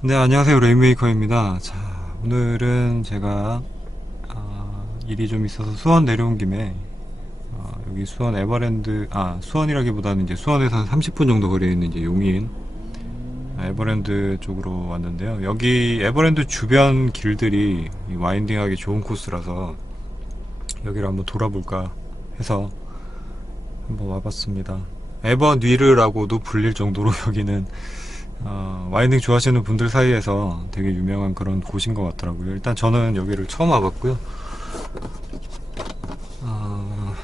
네, 안녕하세요. 레인메이커입니다. 자, 오늘은 제가 일이 좀 있어서 수원 내려온 김에 여기 수원 에버랜드, 수원이라기보다는 이제 수원에서 한 30분 정도 거리에 있는 이제 용인 에버랜드 쪽으로 왔는데요. 여기 에버랜드 주변 길들이 이 와인딩하기 좋은 코스라서 여기를 한번 돌아볼까 해서 한번 와봤습니다. 에버뉘르라고도 불릴 정도로 여기는 와인딩 좋아하시는 분들 사이에서 되게 유명한 그런 곳인 것 같더라고요. 일단 저는 여기를 처음 와봤고요. 어,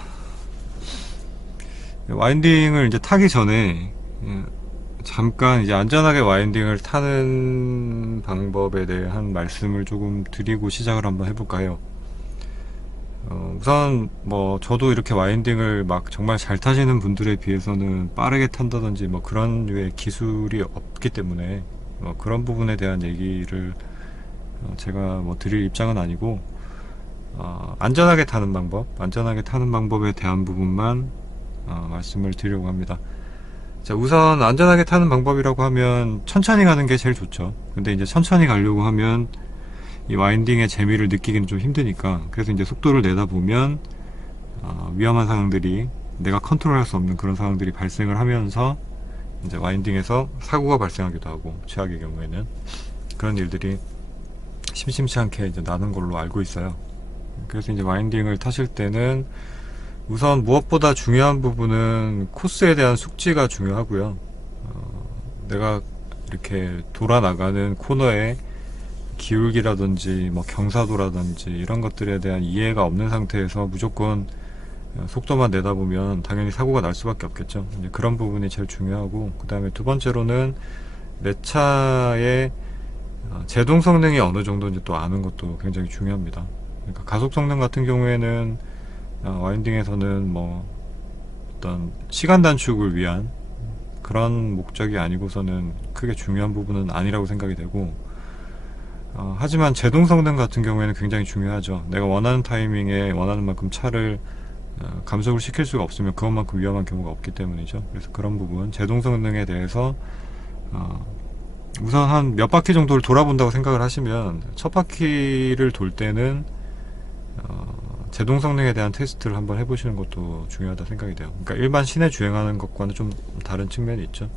와인딩을 이제 타기 전에 잠깐 이제 안전하게 와인딩을 타는 방법에 대한 말씀을 조금 드리고 시작을 한번 해볼까 해요. 우선 뭐 저도 이렇게 와인딩을 막 정말 잘 타시는 분들에 비해서는 빠르게 탄다든지 뭐 그런 류의 기술이 없기 때문에 그런 부분에 대한 얘기를 제가 뭐 드릴 입장은 아니고 안전하게 타는 방법, 안전하게 타는 방법에 대한 부분만 말씀을 드리려고 합니다. 자, 우선 안전하게 타는 방법이라고 하면 천천히 가는 게 제일 좋죠. 근데 이제 천천히 가려고 하면 이 와인딩의 재미를 느끼기는 좀 힘드니까, 그래서 이제 속도를 내다 보면 위험한 상황들이, 내가 컨트롤할 수 없는 그런 상황들이 발생을 하면서 이제 와인딩에서 사고가 발생하기도 하고, 최악의 경우에는 그런 일들이 심심치 않게 이제 나는 걸로 알고 있어요. 그래서 이제 와인딩을 타실 때는 우선 무엇보다 중요한 부분은 코스에 대한 숙지가 중요하고요. 내가 이렇게 돌아 나가는 코너에 기울기라든지 뭐 경사도라든지 이런 것들에 대한 이해가 없는 상태에서 무조건 속도만 내다 보면 당연히 사고가 날 수밖에 없겠죠. 이제 그런 부분이 제일 중요하고, 그 다음에 두 번째로는 내 차의 제동 성능이 어느 정도인지 또 아는 것도 굉장히 중요합니다. 그러니까 가속 성능 같은 경우에는 와인딩에서는 뭐 어떤 시간 단축을 위한 그런 목적이 아니고서는 크게 중요한 부분은 아니라고 생각이 되고, 하지만 제동 성능 같은 경우에는 굉장히 중요하죠. 내가 원하는 타이밍에 원하는 만큼 차를 감속을 시킬 수가 없으면 그것만큼 위험한 경우가 없기 때문이죠. 그래서 그런 부분, 제동 성능에 대해서 우선 한 몇 바퀴 정도를 돌아본다고 생각을 하시면, 첫 바퀴를 돌 때는 제동 성능에 대한 테스트를 한번 해보시는 것도 중요하다 생각이 돼요. 그러니까 일반 시내 주행하는 것과는 좀 다른 측면이 있죠.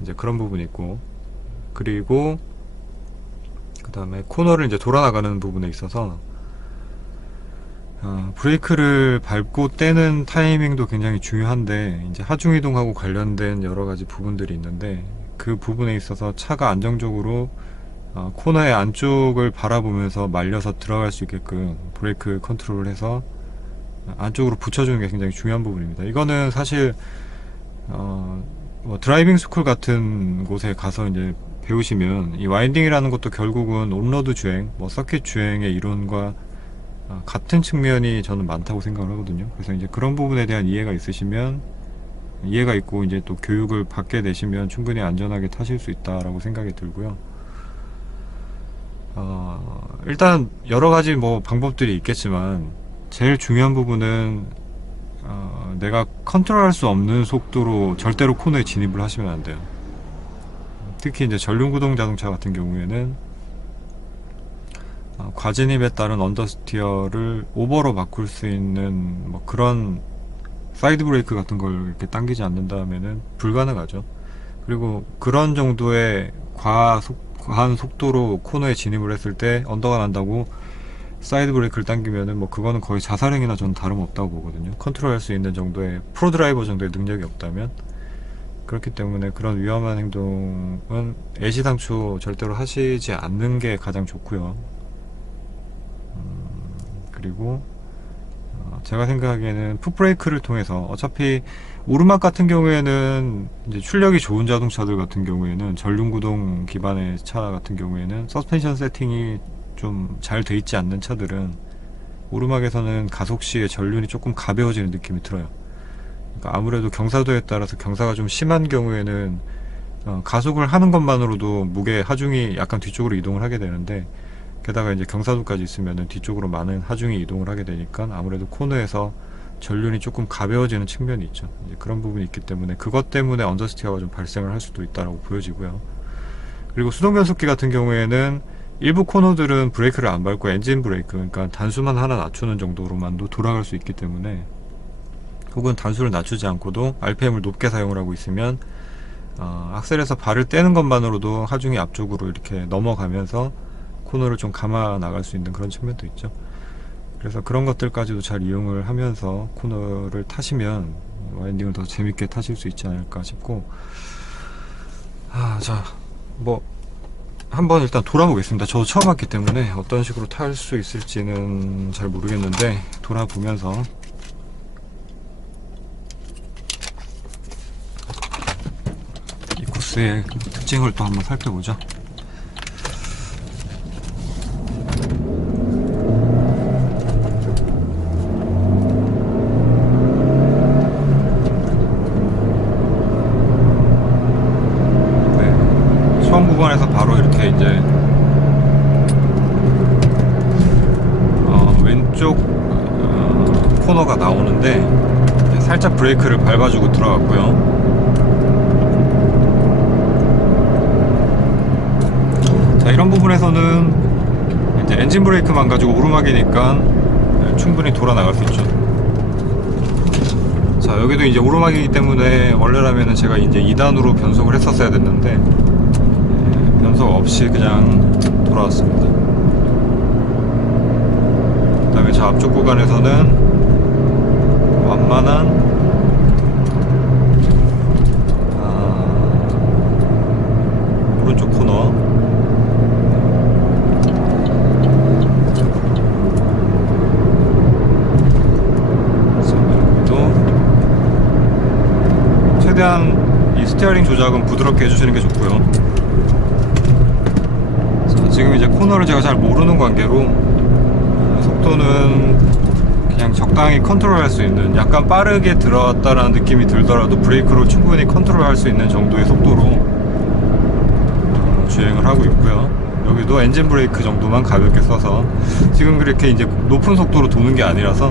이제 그런 부분이 있고, 그리고 그 다음에 코너를 이제 돌아 나가는 부분에 있어서 브레이크를 밟고 떼는 타이밍도 굉장히 중요한데, 이제 하중 이동하고 관련된 여러 가지 부분들이 있는데, 그 부분에 있어서 차가 안정적으로 코너의 안쪽을 바라보면서 말려서 들어갈 수 있게끔 브레이크 컨트롤을 해서 안쪽으로 붙여주는 게 굉장히 중요한 부분입니다. 이거는 사실 뭐 드라이빙 스쿨 같은 곳에 가서 이제 배우시면, 이 와인딩이라는 것도 결국은 온로드 주행, 뭐 서킷 주행의 이론과 같은 측면이 저는 많다고 생각을 하거든요. 그래서 이제 그런 부분에 대한 이해가 있으시면, 이해가 있고 이제 또 교육을 받게 되시면 충분히 안전하게 타실 수 있다라고 생각이 들고요. 일단 여러 가지 뭐 방법들이 있겠지만, 제일 중요한 부분은 내가 컨트롤할 수 없는 속도로 절대로 코너에 진입을 하시면 안 돼요. 특히 이제 전륜구동 자동차 같은 경우에는 과진입에 따른 언더스티어를 오버로 바꿀 수 있는 뭐 그런 사이드 브레이크 같은 걸 이렇게 당기지 않는다면은 불가능하죠. 그리고 그런 정도의 과한 속도로 코너에 진입을 했을 때 언더가 난다고 사이드 브레이크를 당기면은 뭐 그거는 거의 자살행위나 저는 다름없다고 보거든요. 컨트롤할 수 있는 정도의 프로드라이버 정도의 능력이 없다면. 그렇기 때문에 그런 위험한 행동은 애시당초 절대로 하시지 않는 게 가장 좋고요. 그리고 제가 생각하기에는 풋브레이크를 통해서, 어차피 오르막 같은 경우에는 이제 출력이 좋은 자동차들 같은 경우에는, 전륜구동 기반의 차 같은 경우에는 서스펜션 세팅이 좀 잘 돼 있지 않는 차들은 오르막에서는 가속 시에 전륜이 조금 가벼워지는 느낌이 들어요. 그러니까 아무래도 경사도에 따라서 경사가 좀 심한 경우에는 가속을 하는 것만으로도 무게 하중이 약간 뒤쪽으로 이동을 하게 되는데, 게다가 이제 경사도까지 있으면은 뒤쪽으로 많은 하중이 이동을 하게 되니까 아무래도 코너에서 전륜이 조금 가벼워지는 측면이 있죠. 이제 그런 부분이 있기 때문에 그것 때문에 언더스티어가 좀 발생을 할 수도 있다라고 보여지고요. 그리고 수동 변속기 같은 경우에는 일부 코너들은 브레이크를 안 밟고 엔진 브레이크, 그러니까 단수만 하나 낮추는 정도로만도 돌아갈 수 있기 때문에, 혹은 단수를 낮추지 않고도 RPM을 높게 사용을 하고 있으면 악셀에서 발을 떼는 것만으로도 하중이 앞쪽으로 이렇게 넘어가면서 코너를 좀 감아 나갈 수 있는 그런 측면도 있죠. 그래서 그런 것들까지도 잘 이용을 하면서 코너를 타시면 와인딩을 더 재밌게 타실 수 있지 않을까 싶고, 자, 뭐 한번 일단 돌아보겠습니다. 저도 처음 왔기 때문에 어떤 식으로 탈 수 있을지는 잘 모르겠는데, 돌아보면서 이 코스의 특징을 또 한번 살펴보죠. 처음 구간에서 바로 이렇게 이제 왼쪽 코너가 나오는데, 살짝 브레이크를 밟아주고 들어갔고요. 자, 이런 부분에서는 이제 엔진 브레이크만 가지고 오르막이니까 충분히 돌아 나갈 수 있죠. 자, 여기도 이제 오르막이기 때문에 원래라면은 제가 이제 2단으로 변속을 했었어야 됐는데, 변속 없이 그냥 돌아왔습니다. 그 다음에 저 앞쪽 구간에서는 완만한 오른쪽 코너, 여기도 최대한 이 스티어링 조작은 부드럽게 해주시는 게 좋고요. 지금 이제 코너를 제가 잘 모르는 관계로 속도는 그냥 적당히 컨트롤할 수 있는, 약간 빠르게 들어왔다라는 느낌이 들더라도 브레이크로 충분히 컨트롤할 수 있는 정도의 속도로 주행을 하고 있고요. 여기도 엔진 브레이크 정도만 가볍게 써서 지금 그렇게 이제 높은 속도로 도는 게 아니라서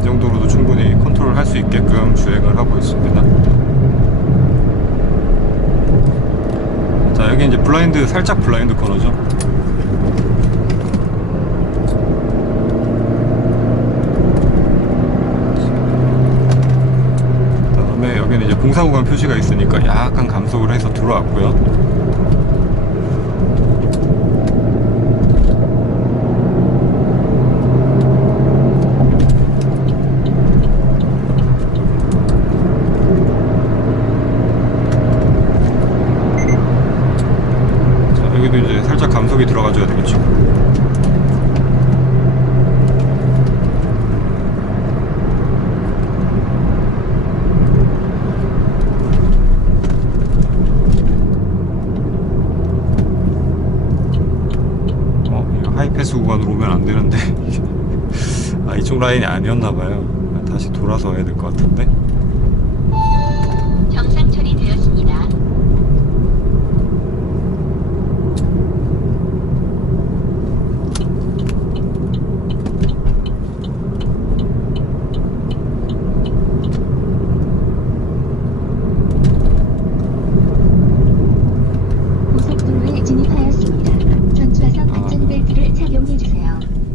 이 정도로도 충분히 컨트롤할 수 있게끔 주행을 하고 있습니다. 자, 여기 이제 블라인드, 살짝 블라인드 코너죠. 그다음에 여기는 이제 공사 구간 표시가 있으니까 약간 감속을 해서 들어왔고요. 여기도 이제 살짝 감속이 들어가줘야 되겠죠. 이거 하이패스 구간으로 오면 안 되는데 이쪽 라인이 아니었나봐요. 다시 돌아서 와야 될 것 같은데. 정상 처리되었습니다.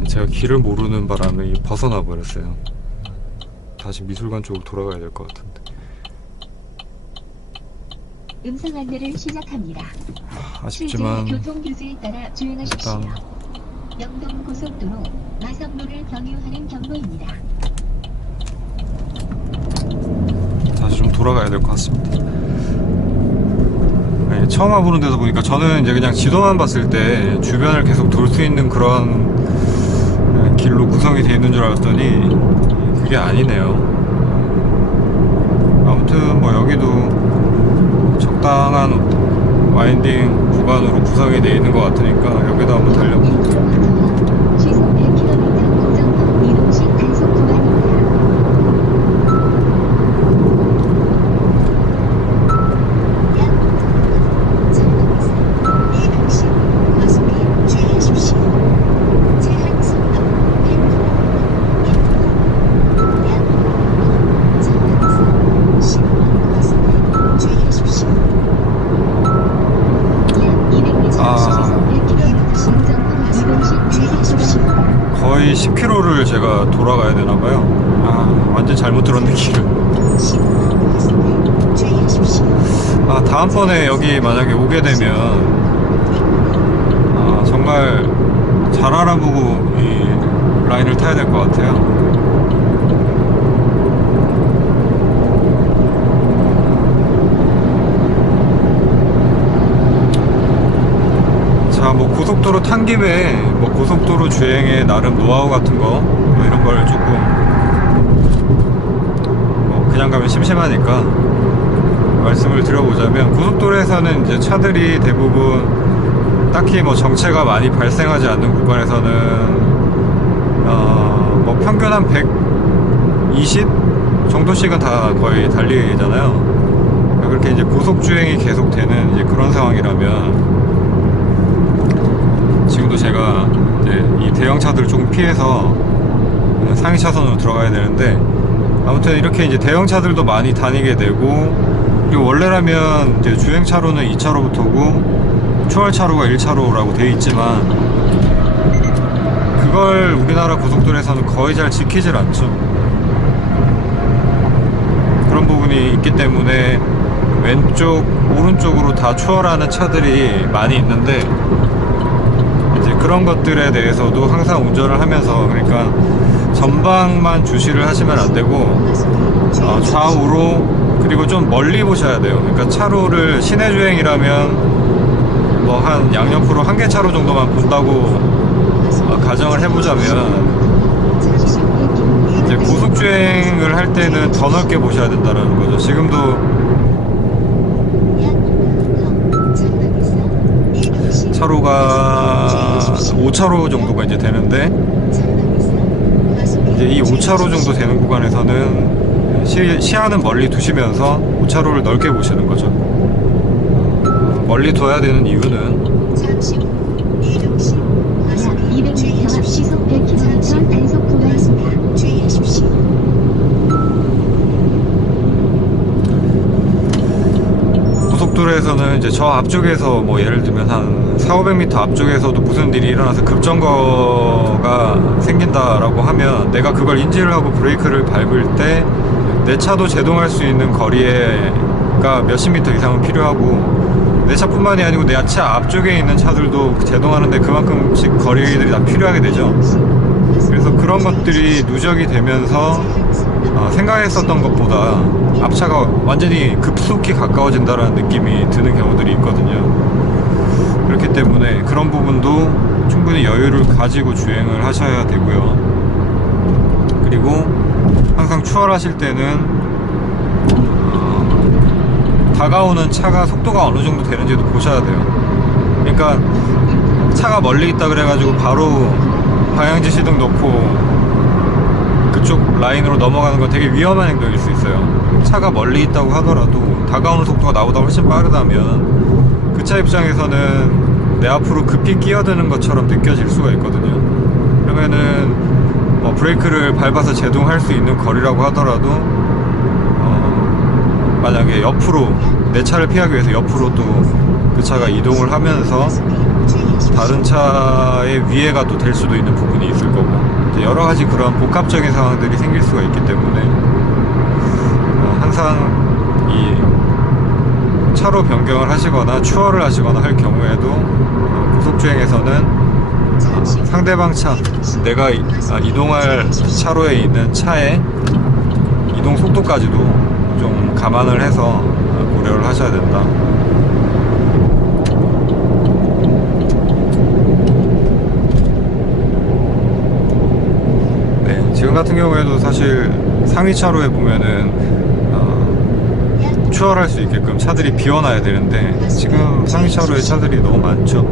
제가 길을 모르는 바람에 벗어나 버렸어요. 다시 미술관 쪽으로 돌아가야 될 것 같은데. 음성 안내를 시작합니다. 아쉽지만 교통규제에 따라 주행하십시오. 일단 영동 고속도로 마성로를 경유하는 경로입니다. 다시 좀 돌아가야 될 것 같습니다. 네, 처음 와보는 데서 보니까 저는 이제 그냥 지도만 봤을 때 주변을 계속 돌 수 있는 그런 길로 구성이 되어 있는 줄 알았더니 그게 아니네요. 아무튼 뭐 여기도 적당한 와인딩 구간으로 구성이 되어 있는 것 같으니까 여기도 한번 달려볼게요. 시속 100km 정도 이동식 단속 구간입니다. 거의 10km를 제가 돌아가야 되나봐요. 아, 완전 잘못 들었네, 길을. 아, 다음번에 여기 만약에 오게 되면, 아, 정말 잘 알아보고 이 라인을 타야 될 것 같아요. 자, 뭐 고속도로 탄 김에 뭐 고속도로 주행의 나름 노하우 같은 거, 뭐 이런 걸 조금, 뭐 그냥 가면 심심하니까 말씀을 드려보자면, 고속도로에서는 이제 차들이 대부분 딱히 뭐 정체가 많이 발생하지 않는 구간에서는 뭐 평균 한 120 정도씩은 다 거의 달리잖아요. 그렇게 이제 고속 주행이 계속 되는 이제 그런 상황이라면, 지금도 제가 이제 이 대형 차들을 조금 피해서 상위 차선으로 들어가야 되는데, 아무튼 이렇게 이제 대형 차들도 많이 다니게 되고, 그리고 원래라면 이제 주행차로는 2차로부터고 추월차로가 1차로라고 되어 있지만, 그걸 우리나라 고속도로에서는 거의 잘 지키질 않죠. 그런 부분이 있기 때문에 왼쪽, 오른쪽으로 다 추월하는 차들이 많이 있는데, 이제 그런 것들에 대해서도 항상 운전을 하면서, 그러니까 전방만 주시를 하시면 안 되고, 좌우로, 그리고 좀 멀리 보셔야 돼요. 그러니까 차로를 시내 주행이라면 뭐 한 양옆으로 한 개 차로 정도만 본다고 가정을 해보자면, 이제 고속 주행을 할 때는 더 넓게 보셔야 된다는 거죠. 지금도 차로가 5차로 정도가 이제 되는데, 이제 이 5차로 정도 되는 구간에서는 시야는 멀리 두시면서 5차로를 넓게 보시는 거죠. 멀리 둬야 되는 이유는, 약 200m 앞 시속 100km 단속 구간입니다. 주의하십시오. 고속도로에서는 이제 저 앞쪽에서 뭐 예를 들면 한 400~500m 앞쪽에서도 무슨 일이 일어나서 급정거가 생긴다라고 하면, 내가 그걸 인지를 하고 브레이크를 밟을 때 내 차도 제동할 수 있는 거리가 몇십 미터 이상은 필요하고, 내 차뿐만이 아니고 내 차 앞쪽에 있는 차들도 제동하는데 그만큼씩 거리들이 다 필요하게 되죠. 그래서 그런 것들이 누적이 되면서 생각했었던 것보다 앞차가 완전히 급속히 가까워진다는 느낌이 드는 경우들이 있거든요. 그렇기 때문에 그런 부분도 충분히 여유를 가지고 주행을 하셔야 되고요. 그리고 항상 추월하실 때는 다가오는 차가 속도가 어느 정도 되는지도 보셔야 돼요. 그러니까 차가 멀리 있다 그래가지고 바로 방향지 시동 놓고 그쪽 라인으로 넘어가는 건 되게 위험한 행동일 수 있어요. 차가 멀리 있다고 하더라도 다가오는 속도가 나보다 훨씬 빠르다면 그 차 입장에서는 내 앞으로 급히 끼어드는 것처럼 느껴질 수가 있거든요. 그러면은 뭐 브레이크를 밟아서 제동할 수 있는 거리라고 하더라도 만약에 옆으로, 내 차를 피하기 위해서 옆으로 또 그 차가 이동을 하면서 다른 차의 위해가 또 될 수도 있는 부분이 있을 거고, 여러 가지 그런 복합적인 상황들이 생길 수가 있기 때문에 항상 이 차로 변경을 하시거나 추월을 하시거나 할 경우에도 고속주행에서는 상대방 차, 내가 이동할 차로에 있는 차의 이동 속도까지도 좀 감안을 해서 고려를 하셔야 된다. 네, 지금 같은 경우에도 사실 상위 차로에 보면은 추월할 수 있게끔 차들이 비워놔야 되는데, 지금 상위 차로에 차들이 너무 많죠.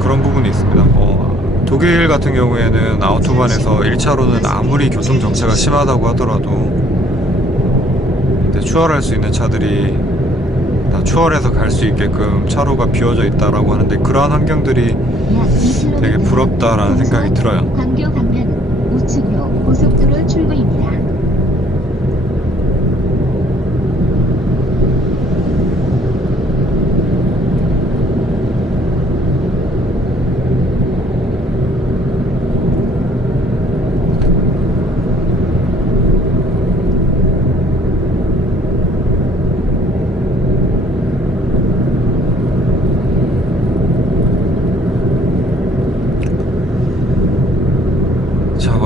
그런 부분이 있습니다. 독일 같은 경우에는 아우토반에서 1차로는 아무리 교통 정체가 심하다고 하더라도 추월할 수 있는 차들이 다 추월해서 갈 수 있게끔 차로가 비워져 있다라고 하는데, 그러한 환경들이 되게 부럽다라는 생각이 들어요. 광교 방면 우측으로 고속도로 출구입니다.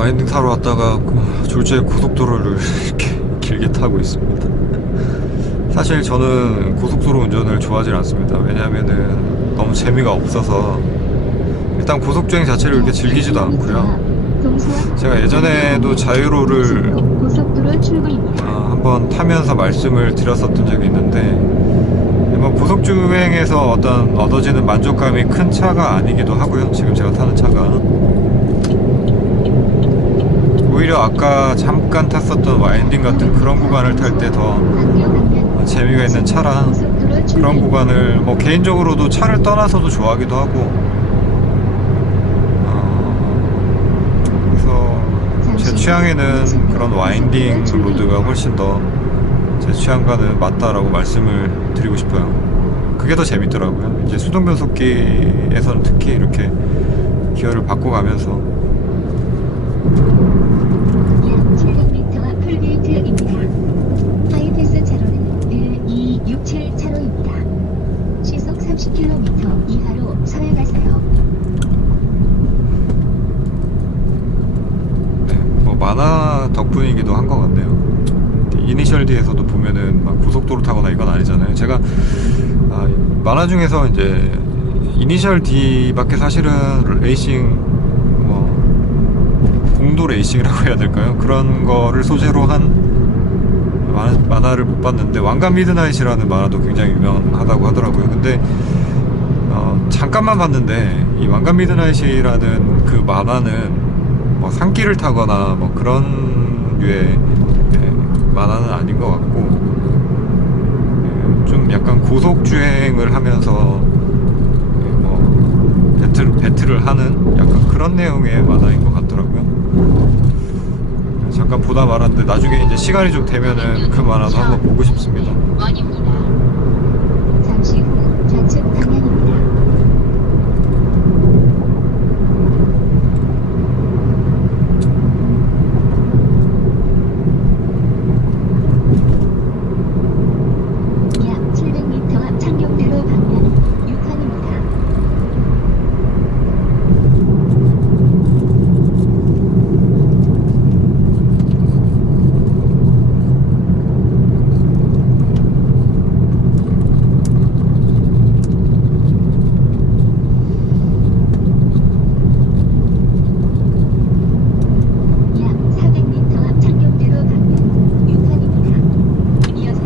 와인딩 타러 왔다가 졸지에 고속도로를 이렇게 길게 타고 있습니다. 사실 저는 고속도로 운전을 좋아하지 않습니다. 왜냐하면은 너무 재미가 없어서 일단 고속주행 자체를 이렇게 즐기지도 않고요. 제가 예전에도 자유로를 고속도로 출구입니다. 한번 타면서 말씀을 드렸었던 적이 있는데 뭐 고속주행에서 어떤 얻어지는 만족감이 큰 차가 아니기도 하고요. 지금 제가 타는 차가 오히려 아까 잠깐 탔었던 와인딩 같은 그런 구간을 탈 때 더 재미가 있는 차라 그런 구간을 뭐 개인적으로도 차를 떠나서도 좋아하기도 하고 그래서 제 취향에는 그런 와인딩 로드가 훨씬 더 제 취향과는 맞다라고 말씀을 드리고 싶어요. 그게 더 재밌더라고요. 이제 수동 변속기에서는 특히 이렇게 기어를 바꿔가면서 약 700m 앞 풀게이트입니다. 하이패스 차로는 1, 2, 6, 7차로입니다. 시속 30km 이하로 서행하세요. 네, 뭐 만화 덕분이기도 한 것 같네요. 이니셜 D에서도 보면은 막 고속도로 타거나 이건 아니잖아요. 제가 만화 중에서 이제 이니셜 D밖에 사실은 레이싱 뭐 공도 레이싱이라고 해야 될까요? 그런 거를 소재로 한 만화를 못 봤는데 왕관 미드나잇이라는 만화도 굉장히 유명하다고 하더라고요. 근데 잠깐만 봤는데 이 왕관 미드나잇이라는 그 만화는 뭐 산길을 타거나 뭐 그런 류의 만화는 아닌 것 같고 좀 약간 고속 주행을 하면서 뭐 배틀을 하는 약간 그런 내용의 만화인 것 같더라고요. 잠깐 보다 말았는데 나중에 이제 시간이 좀 되면은 그 만화도 한번 보고 싶습니다. 잠시 후 좌측 방향입니다. 약 700m 앞 창경대로 방면 6항입니다. 약 400m 앞 창경대로 방면 6항입니다. 이어서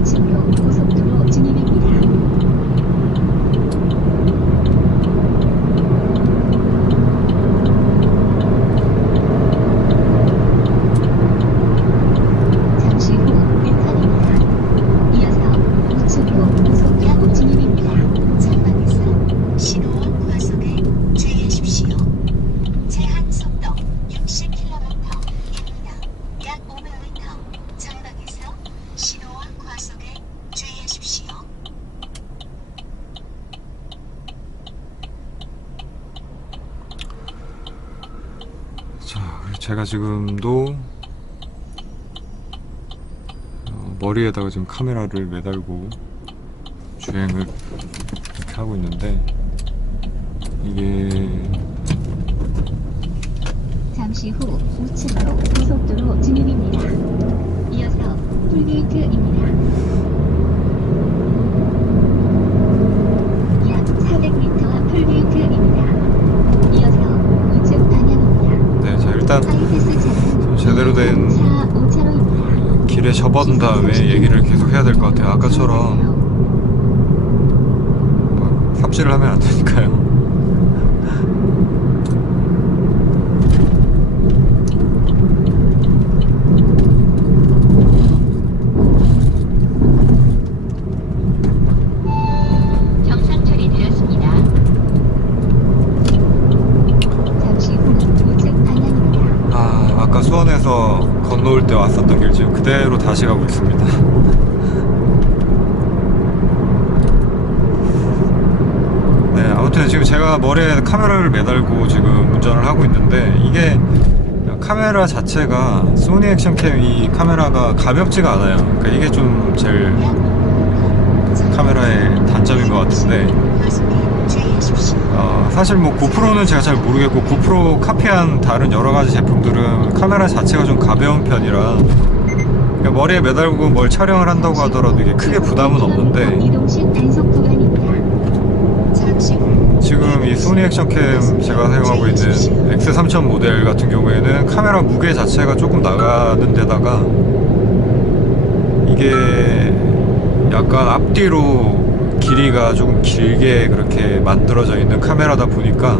우측으로 고속도로 진입입니다. 잠시 후 6항입니다. 이어서 우측으로 고속도로 진입입니다. 전방에서 신호와 과속에 주의하십시오. 제한 속도 60km입니다. 약 500m. 전방에서 신호와 과속에 주의하십시오. 자, 그리고 제가 지금도 머리에다가 지금 카메라를 매달고 주행을 이렇게 하고 있는데 이게 잠시 후 우측으로 고속도로 진입입니다. 이어서 풀게이트입니다. 약 400m 앞 풀게이트입니다. 이어서 우측 방향입니다. 네, 자 일단 하이패스 차로는 제대로 된 5차로입니다. 길에 접어든 다음에 얘기를 계속 해야 될 것 같아요. 아까처럼 막 삽질을 하면 안 되니까요. 정상 처리되었습니다. 잠시 후 우측 방향입니다. 아까 수원에서 건너올 때 왔었던 길 지금 그대로 다시 가고 있습니다. 네, 아무튼 지금 제가 머리에 카메라를 매달고 지금 운전을 하고 있는데 이게 카메라 자체가 소니 액션캠 이 카메라가 가볍지가 않아요. 그러니까 이게 좀 제일 카메라의 단점인 것 같은데 사실 뭐 고프로는 제가 잘 모르겠고, 고프로 카피한 다른 여러 가지 제품들은 카메라 자체가 좀 가벼운 편이라, 그러니까 머리에 매달고 뭘 촬영을 한다고 하더라도 이게 크게 부담은 없는데, 이동식 단속 구간입니다. 지금 이 소니 액션캠 제가 사용하고 있는 X3000 모델 같은 경우에는 카메라 무게 자체가 조금 나가는 데다가 이게 약간 앞뒤로 길이가 조금 길게 그렇게 만들어져 있는 카메라다 보니까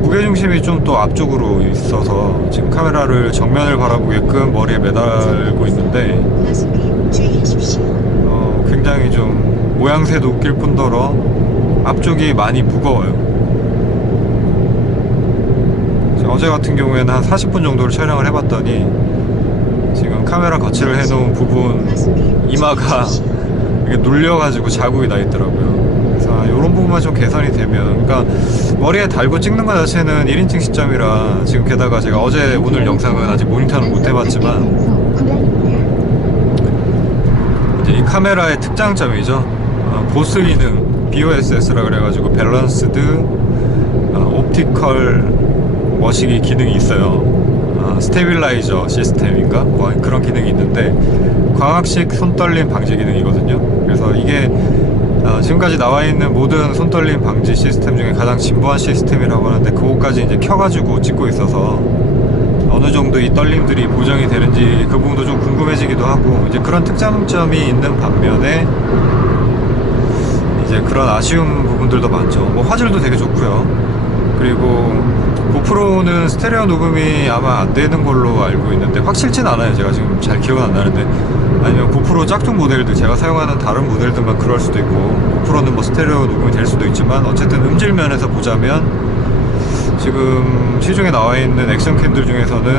무게중심이 좀 또 앞쪽으로 있어서 지금 카메라를 정면을 바라보게끔 머리에 매달고 있는데 굉장히 좀 모양새도 웃길 뿐더러 앞쪽이 많이 무거워요. 어제 같은 경우에는 한 40분 정도를 촬영을 해봤더니 지금 카메라 거치를 해놓은 부분 이마가 이게 눌려가지고 자국이 나 있더라고요. 그래서 이런 부분만 좀 개선이 되면, 그러니까 머리에 달고 찍는 것 자체는 1인칭 시점이라, 지금 게다가 제가 어제 오늘 영상은 아직 모니터는 못 해봤지만 이제 이 카메라의 특장점이죠. 보스 기능 BOSS라 그래가지고 밸런스드 옵티컬 머시기 기능이 있어요. 스테빌라이저 시스템인가? 뭐 그런 기능이 있는데, 광학식 손떨림 방지 기능이거든요. 그래서 이게 지금까지 나와 있는 모든 손떨림 방지 시스템 중에 가장 진보한 시스템이라고 하는데, 그거까지 이제 켜가지고 찍고 있어서 어느 정도 이 떨림들이 보정이 되는지 그 부분도 좀 궁금해지기도 하고, 이제 그런 특장점이 있는 반면에 이제 그런 아쉬운 부분들도 많죠. 뭐 화질도 되게 좋고요. 그리고 고프로는 스테레오 녹음이 아마 안 되는 걸로 알고 있는데, 확실치는 않아요. 제가 지금 잘 기억은 안 나는데, 아니면 고프로 짝퉁 모델들, 제가 사용하는 다른 모델들만 그럴 수도 있고, 고프로는 뭐 스테레오 녹음이 될 수도 있지만, 어쨌든 음질 면에서 보자면 지금 시중에 나와 있는 액션캠들 중에서는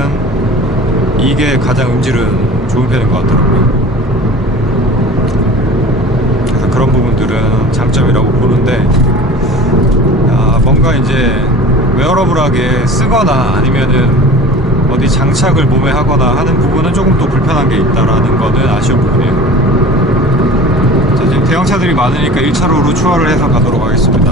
이게 가장 음질은 좋은 편인 것 같더라고요. 그래서 그런 부분들은 장점이라고 보는데, 뭔가 이제 웨어러블하게 쓰거나 아니면은 어디 장착을 몸에 하거나 하는 부분은 조금 또 불편한 게 있다라는 거는 아쉬운 부분이에요. 자, 지금 대형차들이 많으니까 1차로로 추월을 해서 가도록 하겠습니다.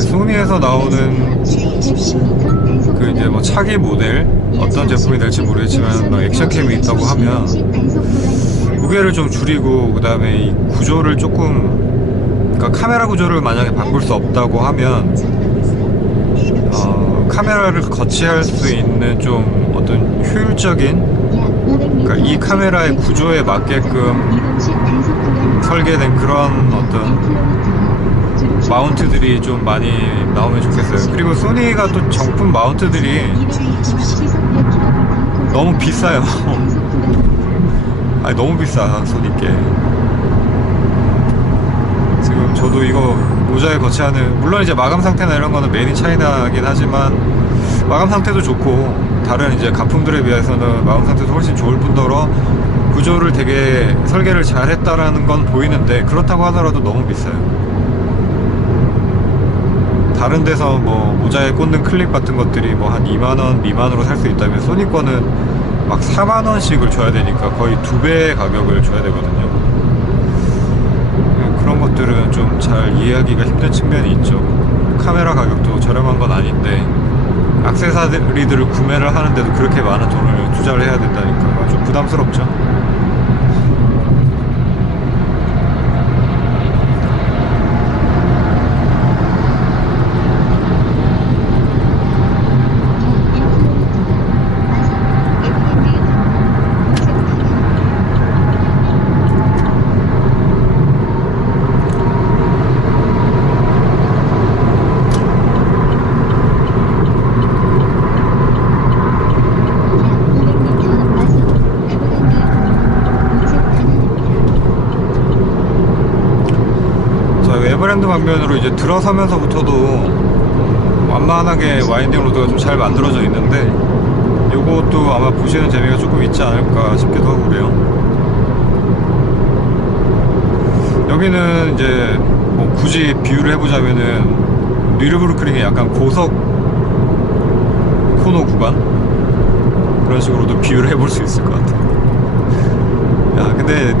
소니에서 나오는 그 이제 뭐 차기 모델, 어떤 제품이 될지 모르겠지만 막 액션캠이 있다고 하면 무게를 좀 줄이고, 그 다음에 이 구조를 조금, 그러니까 카메라 구조를 만약에 바꿀 수 없다고 하면 카메라를 거치할 수 있는 좀 어떤 효율적인, 그러니까 이 카메라의 구조에 맞게끔 설계된 그런 어떤 마운트들이 좀 많이 나오면 좋겠어요. 그리고 소니가 또 정품 마운트들이 너무 비싸요. 아니 너무 비싸, 소니께. 지금 저도 이거 모자에 거치하는, 물론 이제 마감 상태나 이런 거는 메이드 인 차이나긴 하지만 마감 상태도 좋고 다른 이제 가품들에 비해서는 마감 상태도 훨씬 좋을 뿐더러 구조를 되게 설계를 잘 했다라는 건 보이는데, 그렇다고 하더라도 너무 비싸요. 다른 데서 뭐 모자에 꽂는 클립 같은 것들이 뭐 한 2만원 미만으로 살 수 있다면, 소니 거는 막 4만원씩을 줘야 되니까 거의 2배의 가격을 줘야 되거든요. 그런 것들은 좀 잘 이해하기가 힘든 측면이 있죠. 카메라 가격도 저렴한 건 아닌데 액세서리들을 구매를 하는데도 그렇게 많은 돈을 투자를 해야 된다니까 좀 부담스럽죠. 에버랜드 방면으로 이제 들어서면서부터도 완만하게 와인딩 로드가 좀 잘 만들어져 있는데 요것도 아마 보시는 재미가 조금 있지 않을까 싶기도 하고 그래요. 여기는 이제 뭐 굳이 비유를 해보자면은 뉘르부르크링의 약간 고속 코너 구간 그런 식으로도 비유를 해볼 수 있을 것 같아요. 야, 근데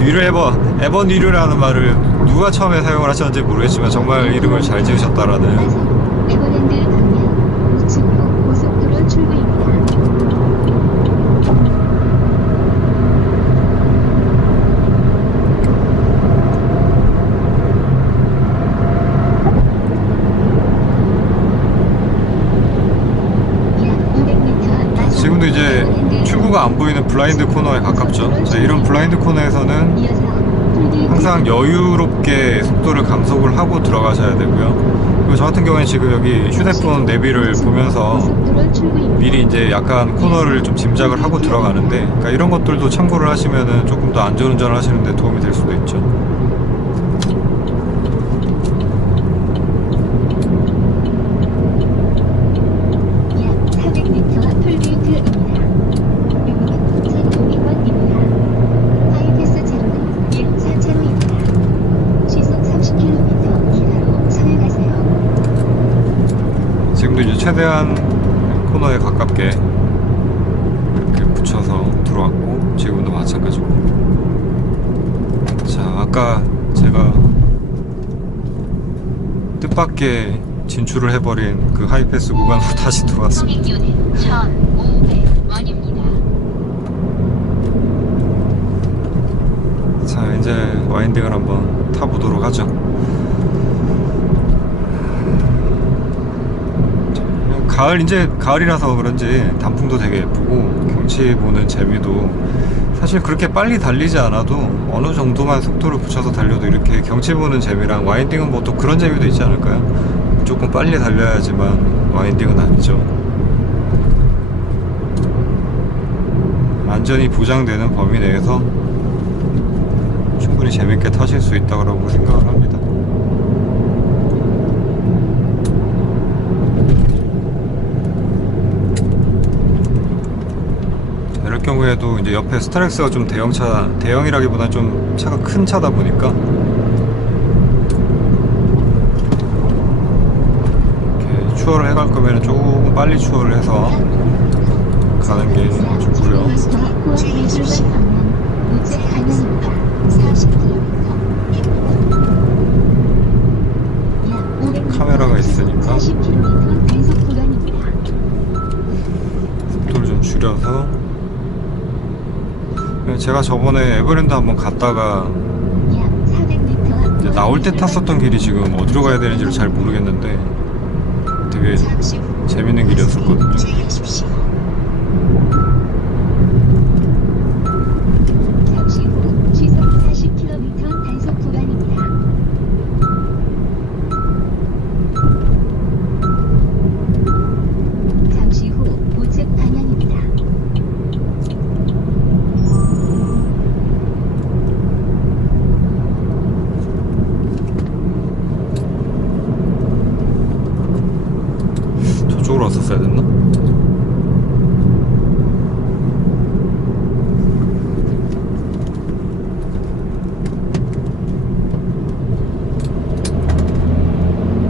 에버 뉘르라는 말을 누가 처음에 사용을 하셨는지 모르겠지만 정말 이름을 잘 지으셨다라는. 에버랜드 방면 우측으로 고속도로 출구입니다. 약 500m 나서 지금도 이제 출구가 안 보이는 블라인드 코너에 가깝죠. 자, 이런 블라인드 코너에서는 이어서 톨게이트 항상 여유롭게 속도를 감속을 하고 들어가셔야 되고요. 그리고 저 같은 경우에는 지금 여기 휴대폰 내비를 보면서 고속도로 출구입니다. 미리 이제 약간 코너를 좀 짐작을 하고 들어가는데, 그러니까 이런 것들도 참고를 하시면은 조금 더 안전운전을 하시는데 도움이 될 수도 있죠. 약 400m 톨게이트입니다. 여기는 1,500원입니다. 하이패스 제로는 1차차로입니다. 시속 30km 이하로 서행하세요. 지금도 이제 최대한 코너에 가깝게 이렇게 붙여서 들어왔고, 지금도 마찬가지고. 자, 아까 제가 뜻밖의 진출을 해버린 그 하이패스 구간으로 다시 들어왔습니다. 통행료는 1,500원입니다. 자, 이제 와인딩을 한번 타보도록 하죠. 이제 가을이라서 그런지 단풍도 되게 예쁘고 경치 보는 재미도 사실 그렇게 빨리 달리지 않아도 어느 정도만 속도를 붙여서 달려도 이렇게 경치 보는 재미랑, 와인딩은 뭐 또 그런 재미도 있지 않을까요? 조금 빨리 달려야지만 와인딩은 아니죠. 안전이 보장되는 범위 내에서 충분히 재밌게 타실 수 있다고 생각을 합니다. 이럴 경우에도 이제 옆에 스타렉스가 좀 대형이라기보다는 좀 차가 큰 차다 보니까 이렇게 추월을 해갈 거면 조금 빨리 추월을 해서 가는 게 좋고요. 고항미술관 방면 우측 방향입니다. 40km. 약 500m 카메라가 있으니까 40km 단속 구간입니다. 속도를 좀 줄여서. 제가 저번에 에버랜드 한번 갔다가 약 400m 이제 나올 때 탔었던 길이 지금 어디로 가야 되는지를 잘 모르겠는데 되게 재밌는 길이었었거든요. 잠시 후 시속 40km 단속 구간입니다. 잠시 후 우측 방향입니다. 저쪽으로 왔었어야 됐나?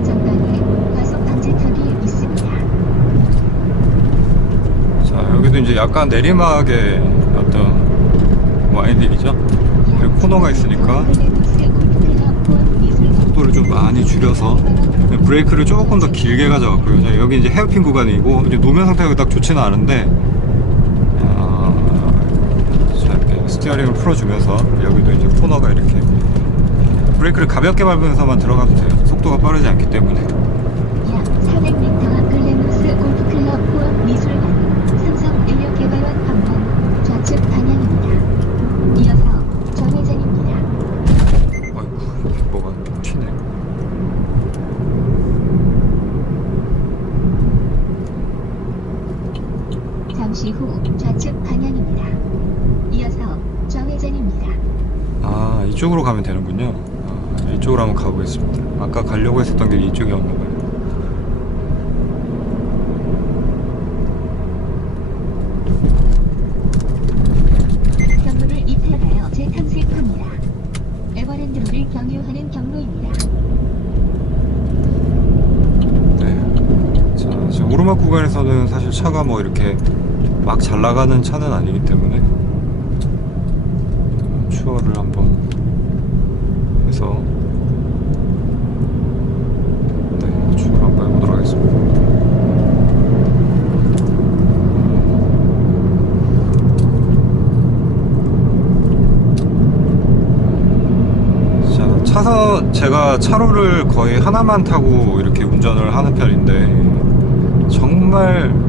전방에 과속 방지턱이 있습니다. 자, 여기도 이제 약간 내리막의 어떤 와인딩이죠. 여기 코너가 있으니까 속도를 좀 많이 줄여서 브레이크를 조금 더 길게 가져갔고요. 자, 여기 이제 헤어핀 구간이고 이제 노면 상태가 딱 좋지는 않은데 자, 이렇게 스티어링을 풀어주면서 여기도 이제 코너가 이렇게 브레이크를 가볍게 밟으면서만 들어가도 돼요. 속도가 빠르지 않기 때문에. 약 400m 글래누스 골프클럽 후원 미술관 삼성 인력개발원 방면 좌측 방향입니다. 이어서 정회장입니다. 아이고, 뭐가 튀네. 잠시 후 좌측 방향입니다. 이어서 정회장입니다. 아, 이쪽으로 가면 되는군요. 아. 이쪽으로 한번 가보겠습니다. 아까 가려고 했었던 길이 이쪽이었나 봐요. 경로를 이탈하여 재탐색합니다. 에버랜드로를 경유하는 경로입니다. 네. 자, 지금 오르막 구간에서는 사실 차가 뭐 이렇게 막 잘 나가는 차는 아니기 때문에 추월을 한번 해서 네, 추월 한번 해보도록 하겠습니다. 제가 차로를 거의 하나만 타고 이렇게 운전을 하는 편인데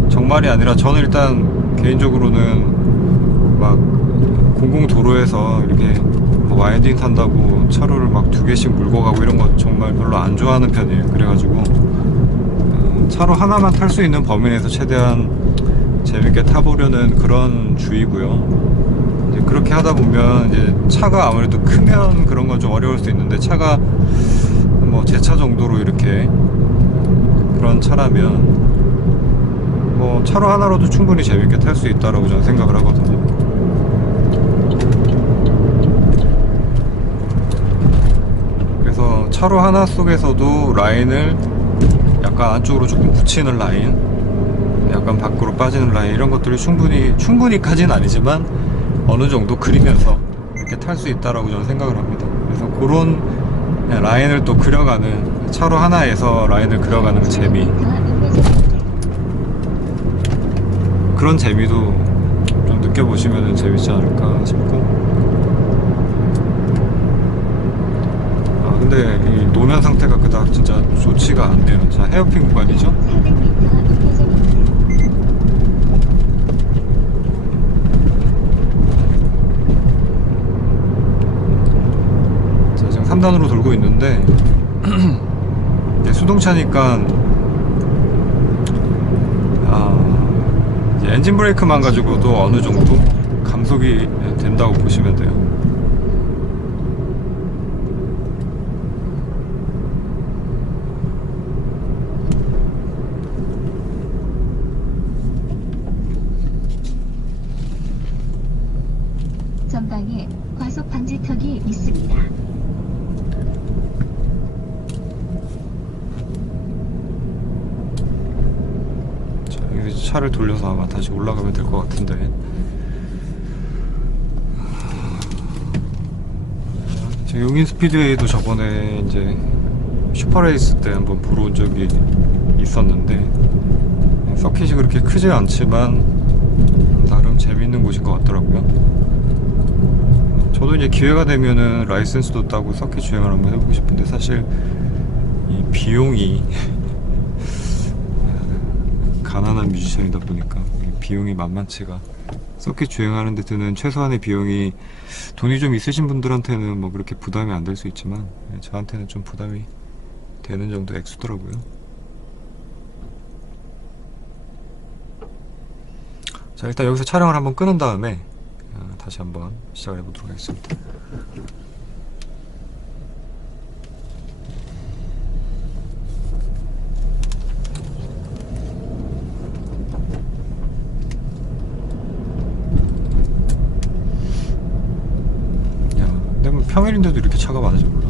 정말이 아니라 저는 일단 개인적으로는 막 공공도로에서 이렇게 와인딩 탄다고 차로를 막 2개씩 물고 가고 이런 거 정말 별로 안 좋아하는 편이에요. 그래가지고 차로 하나만 탈 수 있는 범위 내에서 최대한 재밌게 타보려는 그런 주의고요. 그렇게 하다 보면 이제 차가 아무래도 크면 그런 건 좀 어려울 수 있는데 차가 뭐 제 차 정도로 이렇게 그런 차라면 뭐 차로 하나로도 충분히 재밌게 탈 수 있다라고 저는 생각을 하거든요. 그래서 차로 하나 속에서도 라인을 약간 안쪽으로 조금 붙이는 라인, 약간 밖으로 빠지는 라인 이런 것들이 충분히까지는 아니지만 어느 정도 그리면서 이렇게 탈 수 있다라고 저는 생각을 합니다. 그래서 그런 라인을 또 그려가는, 차로 하나에서 라인을 그려가는 그 재미, 그런 재미도 좀 느껴보시면 재밌지 않을까 싶고. 근데 이 노면 상태가 그닥 진짜 좋지가 않네요. 자, 헤어핀 구간이죠. 400m 우회전입니다. 자, 지금 3단으로 돌고 있는데 이제 수동차니까 이제 엔진 브레이크만 가지고도 어느 정도 감속이 된다고 보시면 돼요. 전방에 과속 방지턱이 있습니다. 자, 여기서 차를 돌려서 아마 다시 올라가면 될 것 같은데. 제가 용인 스피드웨이도 저번에 이제 슈퍼레이스 때 한번 보러 온 적이 있었는데 서킷이 그렇게 크지 않지만 나름 재밌는 곳인 것 같더라고요. 저도 이제 기회가 되면은 라이센스도 따고 서킷 주행을 한번 해보고 싶은데 사실 이 비용이 가난한 뮤지션이다 보니까 비용이 만만치가, 서킷 주행하는 데 드는 최소한의 비용이 돈이 좀 있으신 분들한테는 뭐 그렇게 부담이 안 될 수 있지만 저한테는 좀 부담이 되는 정도 액수더라고요. 자, 일단 여기서 촬영을 한번 끊은 다음에 다시 한번 시작을 해보도록 하겠습니다. 야, 근데 뭐 평일인데도 이렇게 차가 많은지 몰라.